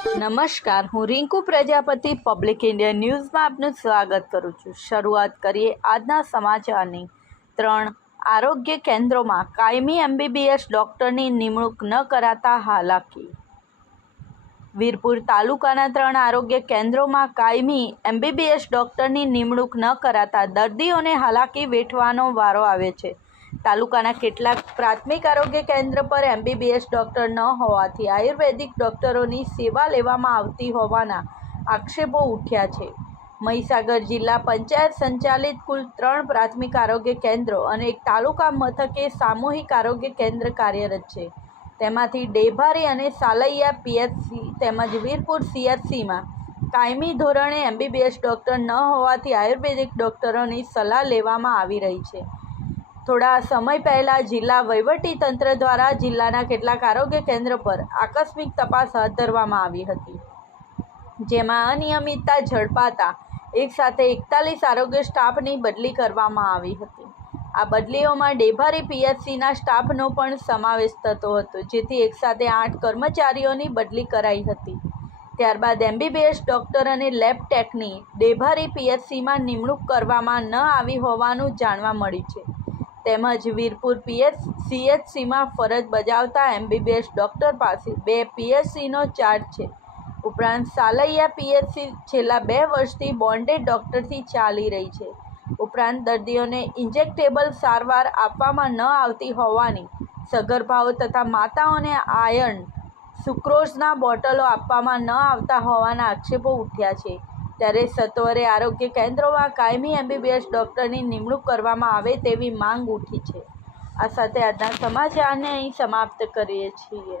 નમસ્કાર, હું Rinku Prajapati public India ન્યૂઝમાં આપનું સ્વાગત કરું છું। શરૂઆત કરીએ આજના સમાચારની। 3 આરોગ્ય કેન્દ્રોમાં કાયમી MBBS ડૉક્ટરની નિમણૂક ન કરાતા હાલાકી। વીરપુર તાલુકાના 3 આરોગ્ય કેન્દ્રોમાં કાયમી MBBS ડૉક્ટરની નિમણૂક ન કરાતા દર્દીઓને હાલાકી વેઠવાનો વારો આવે છે। તાલુકાના કેટલાક પ્રાથમિક આરોગ્ય કેન્દ્ર પર MBBS ડૉક્ટર ન હોવાથી આયુર્વેદિક ડૉક્ટરોની સેવા લેવામાં આવતી હોવાના આક્ષેપો ઉઠ્યા છે। મહીસાગર જિલ્લા પંચાયત સંચાલિત કુલ 3 પ્રાથમિક આરોગ્ય કેન્દ્રો અને એક તાલુકા મથકે સામૂહિક આરોગ્ય કેન્દ્ર કાર્યરત છે। તેમાંથી ડેભારી અને સાલૈયા PHC તેમજ વીરપુર CHCમાં કાયમી ધોરણે MBBS ડૉક્ટર ન હોવાથી આયુર્વેદિક ડૉક્ટરોની સલાહ લેવામાં આવી રહી છે। થોડા સમય પહેલાં જિલ્લા વહીવટીતંત્ર દ્વારા જિલ્લાના કેટલાક આરોગ્ય કેન્દ્ર પર આકસ્મિક તપાસ હાથ ધરવામાં આવી હતી, જેમાં અનિયમિતતા ઝડપાતા એકસાથે 41 આરોગ્ય સ્ટાફની બદલી કરવામાં આવી હતી। આ બદલીઓમાં ડેભારી PHCના સ્ટાફનો પણ સમાવેશ થતો હતો, જેથી એકસાથે 8 કર્મચારીઓની બદલી કરાઈ હતી। ત્યારબાદ MBBS ડૉક્ટર અને લેબ ટેકની ડેભારી PHCમાં નિમણૂક કરવામાં ન આવી હોવાનું જાણવા મળ્યું છે। તેમજ વીરપુર CHCમાં ફરજ બજાવતા MBBS ડૉક્ટર પાસે 2 PHCનો ચાર્જ છે। ઉપરાંત સાલૈયા PHC છેલ્લા 2 વર્ષથી બોન્ડેડ ડૉક્ટરથી ચાલી રહી છે। ઉપરાંત દર્દીઓને ઇન્જેક્ટેબલ સારવાર આપવામાં ન આવતી હોવાની, સગર્ભાઓ તથા માતાઓને આયર્ન, સુક્રોઝના બોટલો આપવામાં ન આવતા હોવાના આક્ષેપો ઉઠ્યા છે। ત્યારે સત્વરે આરોગ્ય કેન્દ્રોમાં કાયમી MBBS ડૉક્ટરની નિમણૂક કરવામાં આવે તેવી માંગ ઉઠી છે। આ સાથે આજના સમાચારને અહીં સમાપ્ત કરીએ છીએ।